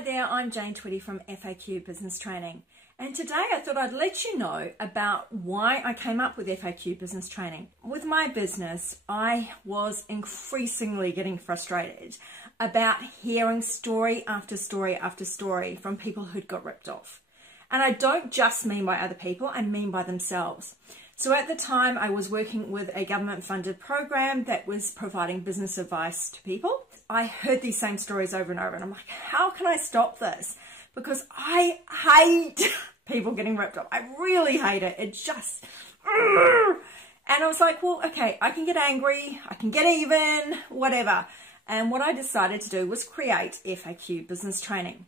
Hi there, I'm Jane Tweedy from FAQ Business Training, and today I thought I'd let you know about why I came up with FAQ Business Training. With my business, I was increasingly getting frustrated about hearing story after story after story from people who'd got ripped off. And I don't just mean by other people, I mean by themselves. So at the time, I was working with a government-funded program that was providing business advice to people. I heard these same stories over and over, and I'm like, how can I stop this? Because I hate people getting ripped off. I really hate it. It just... And I was like, well, okay, I can get angry, I can get even, whatever. And what I decided to do was create FAQ Business Training.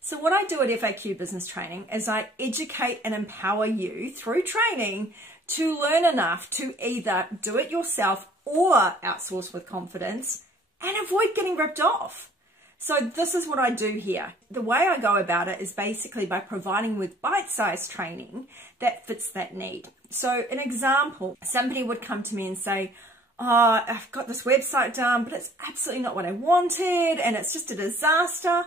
So what I do at FAQ Business Training is I educate and empower you through training to learn enough to either do it yourself or outsource with confidence and avoid getting ripped off. So this is what I do here. The way I go about it is basically by providing with bite-sized training that fits that need. So an example, somebody would come to me and say, oh, I've got this website done, but it's absolutely not what I wanted and it's just a disaster.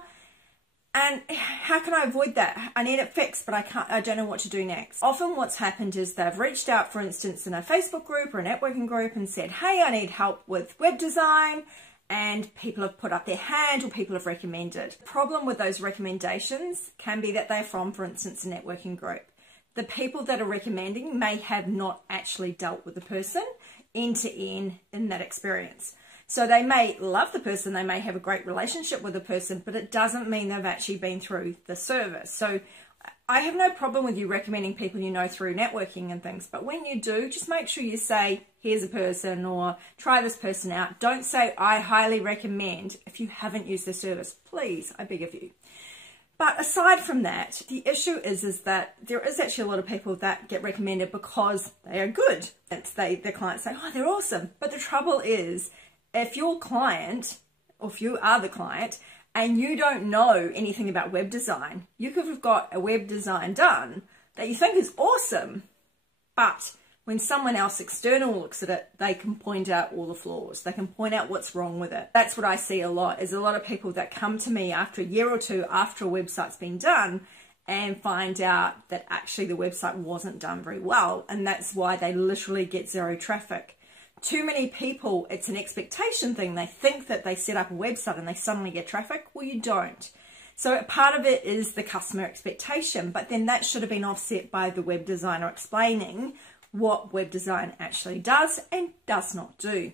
And how can I avoid that? I need it fixed, but I don't know what to do next. Often what's happened is they've reached out, for instance, in a Facebook group or a networking group and said, hey, I need help with web design. And people have put up their hand or people have recommended. The problem with those recommendations can be that they're from, for instance, a networking group. The people that are recommending may have not actually dealt with the person end to end in that experience. So they may love the person, they may have a great relationship with the person, but it doesn't mean they've actually been through the service. So I have no problem with you recommending people you know through networking and things, but when you do, just make sure you say, here's a person or try this person out. Don't say, I highly recommend if you haven't used the service. Please, I beg of you. But aside from that, the issue is that there is actually a lot of people that get recommended because they are good. The clients say, oh, they're awesome. But the trouble is, if your client, or if you are the client, and you don't know anything about web design, you could have got a web design done that you think is awesome, but when someone else external looks at it, they can point out all the flaws. They can point out what's wrong with it. That's what I see a lot, is a lot of people that come to me after a year or two after a website's been done and find out that actually the website wasn't done very well, and that's why they literally get zero traffic. Too many people, it's an expectation thing. They think that they set up a website and they suddenly get traffic. Well, you don't. So part of it is the customer expectation, but then that should have been offset by the web designer explaining what web design actually does and does not do.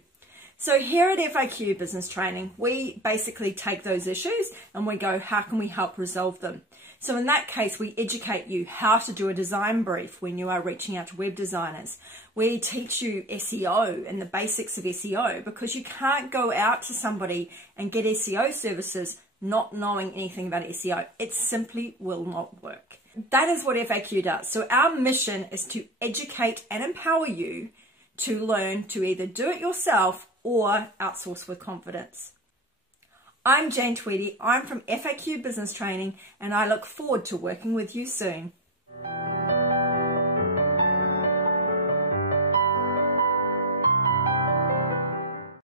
So here at FAQ Business Training, we basically take those issues and we go, how can we help resolve them? So in that case, we educate you how to do a design brief when you are reaching out to web designers. We teach you SEO and the basics of SEO, because you can't go out to somebody and get SEO services not knowing anything about SEO. It simply will not work. That is what FAQ does. So our mission is to educate and empower you to learn to either do it yourself or outsource with confidence. I'm Jane Tweedy. I'm from FAQ Business Training, and I look forward to working with you soon.